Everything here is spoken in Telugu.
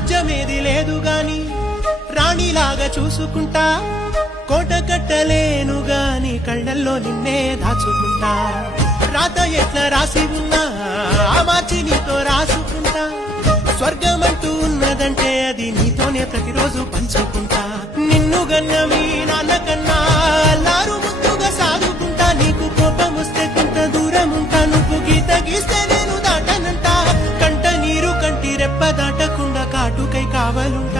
రాజ్యమేది లేదు గాని రాణిలాగా చూసుకుంటా, కోట కట్టలేను గాని కళ్ళల్లో నిన్నే దాచుకుంటా. రాత ఎట్లా రాసి ఉన్నా ఆ మార్చి నీతో రాసుకుంటా, స్వర్గమంటూ ఉన్నదంటే అది నీతోనే ప్రతిరోజు పంచుకుంటా. నిన్ను గన్న మీ నాన్న కన్నా అల్లారు ముద్దుగా సాదుకుంటా, నీకు కోపం వస్తే కొంత దూరం ఉంటా, నువ్వు గీత గీస్తే నేను దాటనంటా, కంట నీరు కంటి రెప్ప దాటకుండా కాటుకై కావాలుంటా.